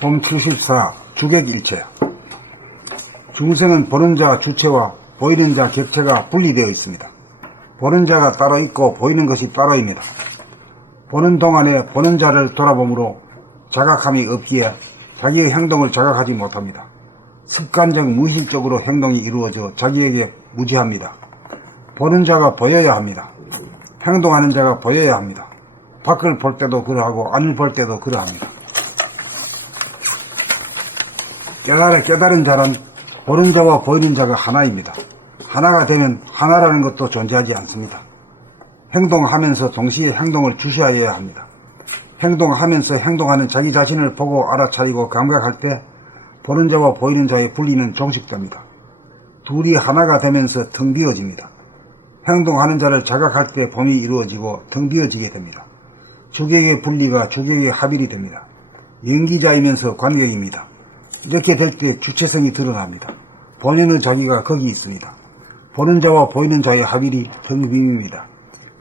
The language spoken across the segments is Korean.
봄 74 주객일체. 중생은 보는 자 주체와 보이는 자 객체가 분리되어 있습니다. 보는 자가 따로 있고 보이는 것이 따로입니다. 보는 동안에 보는 자를 돌아보므로 자각함이 없기에 자기의 행동을 자각하지 못합니다. 습관적 무의식적으로 행동이 이루어져 자기에게 무지합니다. 보는 자가 보여야 합니다. 행동하는 자가 보여야 합니다. 밖을 볼 때도 그러하고 안을 볼 때도 그러합니다. 깨달은 자는 보는 자와 보이는 자가 하나입니다. 하나가 되면 하나라는 것도 존재하지 않습니다. 행동하면서 동시에 행동을 주시하여야 합니다. 행동하면서 행동하는 자기 자신을 보고 알아차리고 감각할 때 보는 자와 보이는 자의 분리는 종식됩니다. 둘이 하나가 되면서 텅 비어집니다. 행동하는 자를 자각할 때 봄이 이루어지고 텅 비어지게 됩니다. 주객의 분리가 주객의 합일이 됩니다. 연기자이면서 관객입니다. 이렇게 될 때 주체성이 드러납니다. 본연의 자기가 거기 있습니다. 보는 자와 보이는 자의 합일이 텅 빔입니다.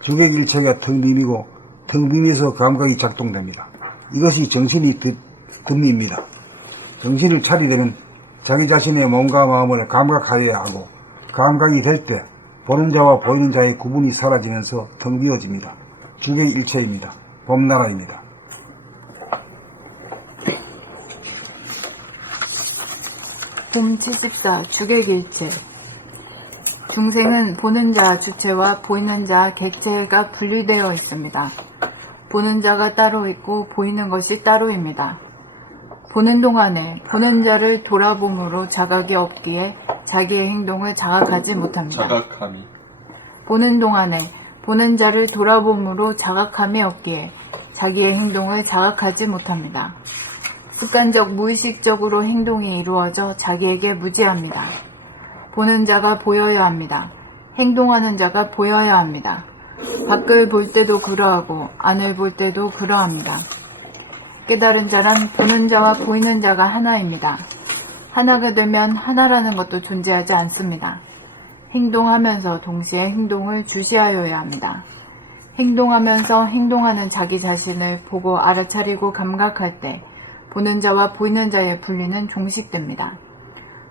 주객일체가 텅 빔이고 텅 빔에서 감각이 작동됩니다. 이것이 정신이 듭입니다. 정신을 차리려면 자기 자신의 몸과 마음을 감각하여야 하고 감각이 될 때 보는 자와 보이는 자의 구분이 사라지면서 텅 비어집니다. 주객일체입니다. 봄나라입니다. 봄 74 주객일체. 중생은 보는 자 주체와 보이는 자 객체가 분리되어 있습니다. 보는 자가 따로 있고 보이는 것이 따로입니다. 보는 동안에 보는 자를 돌아봄으로 자각이 없기에 자기의 행동을 자각하지 못합니다. 자각함이. 보는 동안에 보는 자를 돌아봄으로 자각함이 없기에 자기의 행동을 자각하지 못합니다. 습관적 무의식적으로 행동이 이루어져 자기에게 무지합니다. 보는 자가 보여야 합니다. 행동하는 자가 보여야 합니다. 밖을 볼 때도 그러하고 안을 볼 때도 그러합니다. 깨달은 자란 보는 자와 보이는 자가 하나입니다. 하나가 되면 하나라는 것도 존재하지 않습니다. 행동하면서 동시에 행동을 주시하여야 합니다. 행동하면서 행동하는 자기 자신을 보고 알아차리고 감각할 때 보는 자와 보이는 자의 분리는 종식됩니다.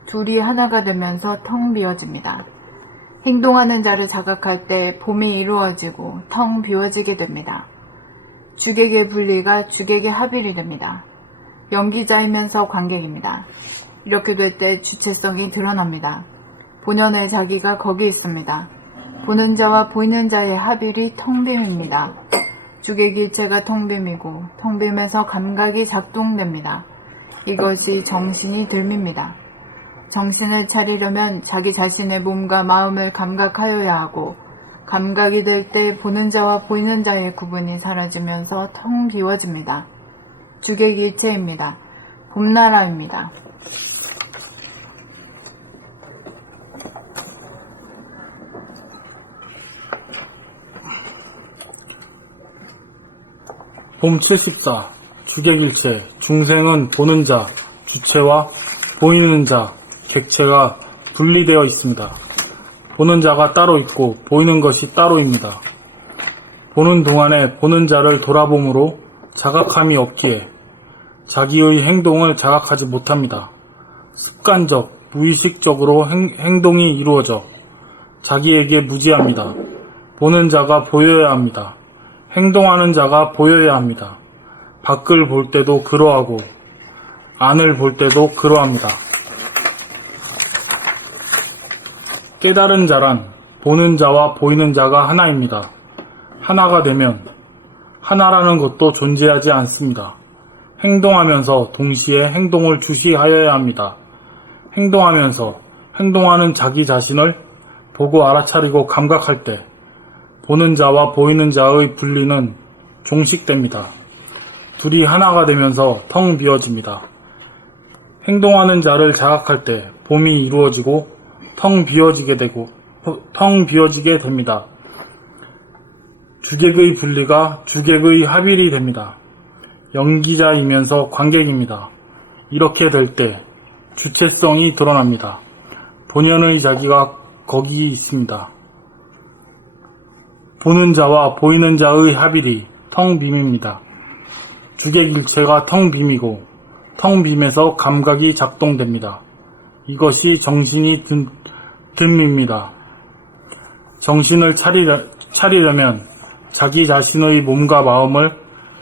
둘이 하나가 되면서 텅 비어집니다. 행동하는 자를 자각할 때 봄이 이루어지고 텅 비워지게 됩니다. 주객의 분리가 주객의 합일이 됩니다. 연기자이면서 관객입니다. 이렇게 될 때 주체성이 드러납니다. 본연의 자기가 거기 있습니다. 보는 자와 보이는 자의 합일이 텅 빔입니다. 주객일체가 텅 빔이고 텅 빔에서 감각이 작동됩니다. 이것이 정신이 들밉니다. 정신을 차리려면 자기 자신의 몸과 마음을 감각하여야 하고 감각이 될 때 보는 자와 보이는 자의 구분이 사라지면서 텅 비워집니다. 주객일체입니다. 봄나라입니다. 봄 74 주객일체. 중생은 보는 자 주체와 보이는 자 객체가 분리되어 있습니다. 보는 자가 따로 있고 보이는 것이 따로입니다. 보는 동안에 보는 자를 돌아봄으로 자각함이 없기에 자기의 행동을 자각하지 못합니다. 습관적, 무의식적으로 행동이 이루어져 자기에게 무지합니다. 보는 자가 보여야 합니다. 행동하는 자가 보여야 합니다. 밖을 볼 때도 그러하고 안을 볼 때도 그러합니다. 깨달은 자란 보는 자와 보이는 자가 하나입니다. 하나가 되면 하나라는 것도 존재하지 않습니다. 행동하면서 동시에 행동을 주시하여야 합니다. 행동하면서 행동하는 자기 자신을 보고 알아차리고 감각할 때 보는 자와 보이는 자의 분리는 종식됩니다. 둘이 하나가 되면서 텅 비어집니다. 행동하는 자를 자각할 때 봄이 이루어지고 텅 비어지게 됩니다. 주객의 분리가 주객의 합일이 됩니다. 연기자이면서 관객입니다. 이렇게 될 때 주체성이 드러납니다. 본연의 자기가 거기 있습니다. 보는 자와 보이는 자의 합일이 텅 빔입니다. 주객일체가 텅 빔이고 텅 빔에서 감각이 작동됩니다. 이것이 정신이 듭입니다. 정신을 차리려면 자기 자신의 몸과 마음을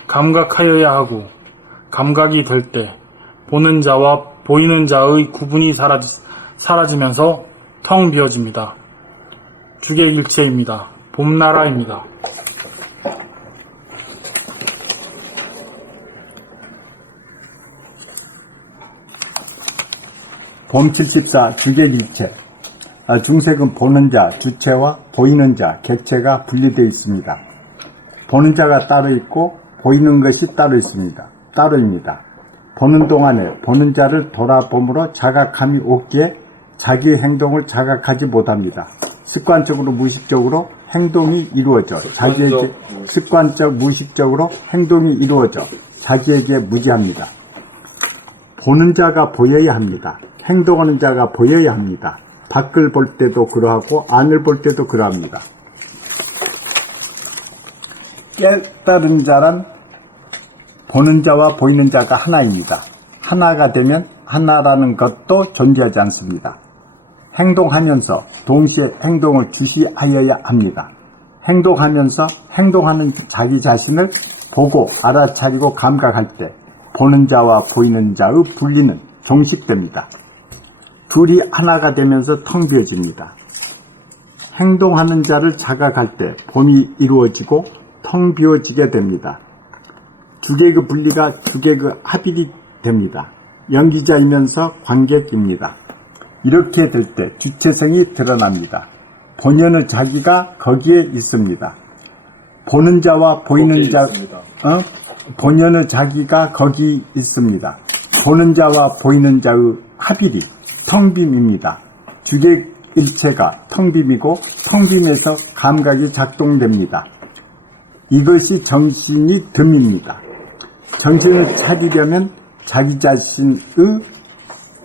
감각하여야 하고, 감각이 될 때 보는 자와 보이는 자의 구분이 사라지면서 텅 비어집니다. 주객일체입니다. 봄나라입니다. 봄 74 주객일체. 중색은 보는 자, 주체와 보이는 자, 객체가 분리되어 있습니다. 보는 자가 따로 있고 보이는 것이 따로입니다. 보는 동안에 보는 자를 돌아봄으로 자각함이 없기에 자기의 행동을 자각하지 못합니다. 습관적으로 무의식적으로 행동이 이루어져 습관적 무의식적으로 행동이 이루어져 자기에게 무지합니다. 보는 자가 보여야 합니다. 행동하는 자가 보여야 합니다. 밖을 볼 때도 그러하고 안을 볼 때도 그러합니다. 깨달은 자란 보는 자와 보이는 자가 하나입니다. 하나가 되면 하나라는 것도 존재하지 않습니다. 행동하면서 동시에 행동을 주시하여야 합니다. 행동하면서 행동하는 자기 자신을 보고 알아차리고 감각할 때 보는 자와 보이는 자의 분리는 종식됩니다. 둘이 하나가 되면서 텅 비어집니다. 행동하는 자를 자각할 때 봄이 이루어지고 텅 비어지게 됩니다. 주객의 분리가 주객의 합일이 됩니다. 연기자이면서 관객입니다. 이렇게 될 때 주체성이 드러납니다. 본연의 자기가 거기에 있습니다. 보는 자와 보이는 자, 본연의 자기가 거기 있습니다. 보는 자와 보이는 자의 합일이 텅빔입니다. 주객일체가 텅빔이고 텅빔에서 감각이 작동됩니다. 이것이 정신이 듭입니다. 정신을 차리려면 자기 자신의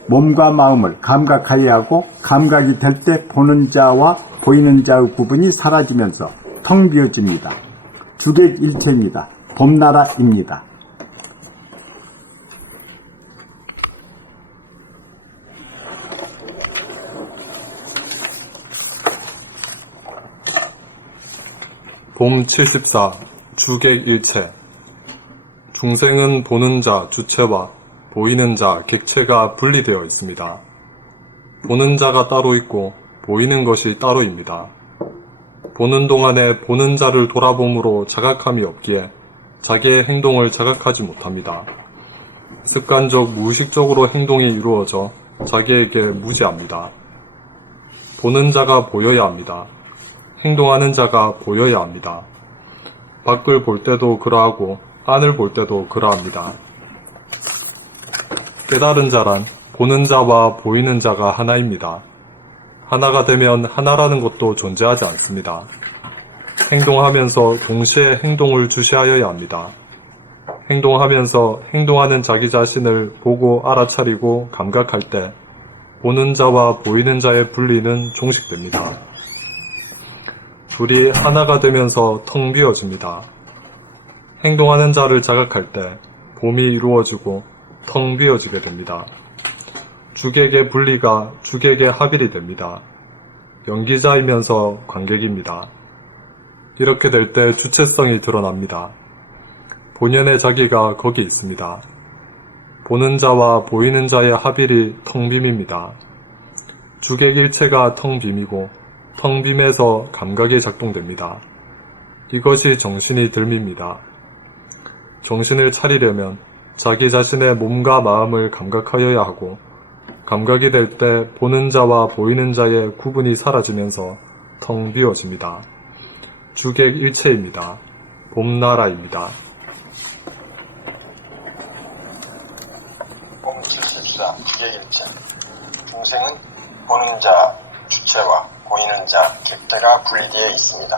몸과 마음을 감각하여야 하고, 감각이 될 때 보는 자와 보이는 자의 구분이 사라지면서 텅 비어집니다. 주객일체입니다. 봄나라입니다. 봄 74 주객일체. 중생은 보는 자, 주체와 보이는 자, 객체가 분리되어 있습니다. 보는 자가 따로 있고 보이는 것이 따로입니다. 보는 동안에 보는 자를 돌아봄으로 자각함이 없기에 자기의 행동을 자각하지 못합니다. 습관적 무의식적으로 행동이 이루어져 자기에게 무지합니다. 보는 자가 보여야 합니다. 행동하는 자가 보여야 합니다. 밖을 볼 때도 그러하고 안을 볼 때도 그러합니다. 깨달은 자란 보는 자와 보이는 자가 하나입니다. 하나가 되면 하나라는 것도 존재하지 않습니다. 행동하면서 동시에 행동을 주시하여야 합니다. 행동하면서 행동하는 자기 자신을 보고 알아차리고 감각할 때 보는 자와 보이는 자의 분리는 종식됩니다. 둘이 하나가 되면서 텅 비어집니다. 행동하는 자를 자각할 때 봄이 이루어지고 텅 비어지게 됩니다. 주객의 분리가 주객의 합일이 됩니다. 연기자이면서 관객입니다. 이렇게 될 때 주체성이 드러납니다. 본연의 자기가 거기 있습니다. 보는 자와 보이는 자의 합일이 텅빔입니다. 주객일체가 텅빔이고 텅빔에서 감각이 작동됩니다. 이것이 정신이 듭입니다. 정신을 차리려면 자기 자신의 몸과 마음을 감각하여야 하고, 감각이 될 때 보는 자와 보이는 자의 구분이 사라지면서 텅 비어집니다. 주객일체입니다. 봄나라입니다. 봄 74 주객일체. 중생은 보는 자, 주체와 보이는 자, 객체가 분리되어 있습니다.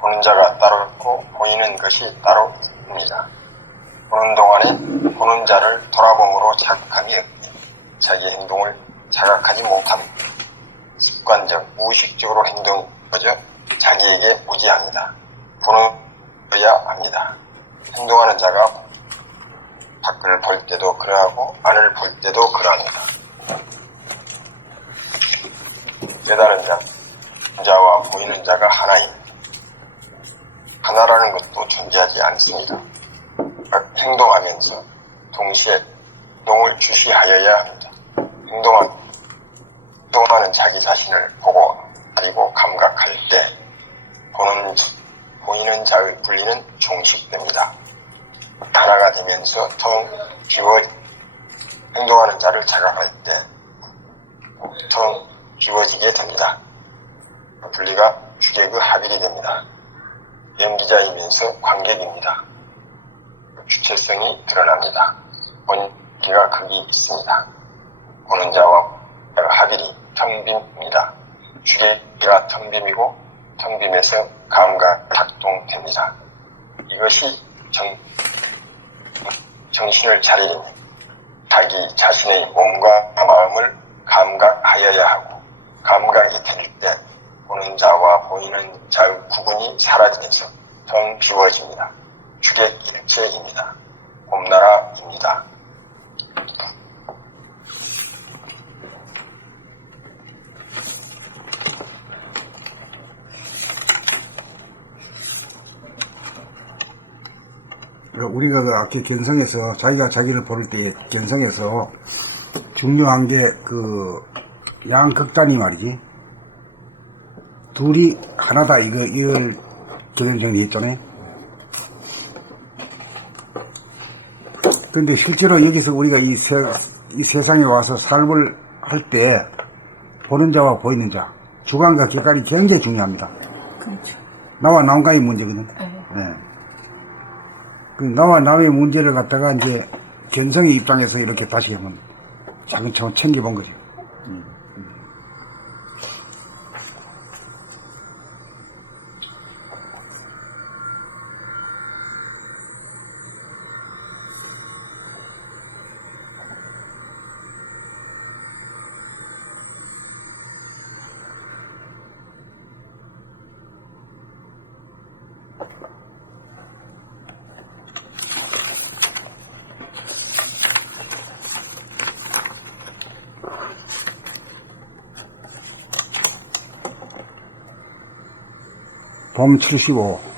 보는 자가 따로 있고 보이는 것이 따로입니다. 보는 동안에 보는 자를 돌아봄으로 자각함이 없고 자기 행동을 자각하지 못합니다. 습관적, 무의식적으로 행동이 이루어져 자기에게 무지합니다. 보는 거야 합니다. 행동하는 자가 밖을 볼 때도 그러하고 안을 볼 때도 그러합니다. 깨달은 자와 보이는 자가 하나임. 하나라는 것도 존재하지 않습니다. 행동하면서 동시에 행동을 주시하여야 합니다. 행동하는 자기 자신을 보고 알고 감각할 때 보이는 자의 분리는 종식됩니다. 하나가 되면서 텅 행동하는 자를 자각할 때 텅 비워지게 됩니다. 분리가 주객의 합일이 됩니다. 연기자이면서 관객입니다. 주체성이 드러납니다. 본기가 극이 있습니다. 보는 자와 합일이 텅빔입니다. 주객이가 텅빔이고 텅빔에서 감각 작동됩니다. 이것이 정신을 차리려면 자기 자신의 몸과 마음을 감각하여야 하고 감각이 될 때 보는 자와 보이는 자의 구분이 사라지면서 텅 비워집니다. 주객 일체입니다. 봄나라입니다. 우리가 그 아까 견성에서 자기가 자기를 볼 때 견성에서 중요한 게 그 양극단이 말이지. 둘이 하나다 이걸 개념 정리했잖아요. 근데 실제로 여기서 우리가 이 세상에 와서 삶을 할 때 보는 자와 보이는 자, 주관과 객관이 굉장히 중요합니다. 그렇죠. 나와 남과의 문제거든. 네. 네. 그 나와 남의 문제를 갖다가 이제 견성의 입장에서 이렇게 다시 한번 차근차근 챙겨본 거지. 봄 75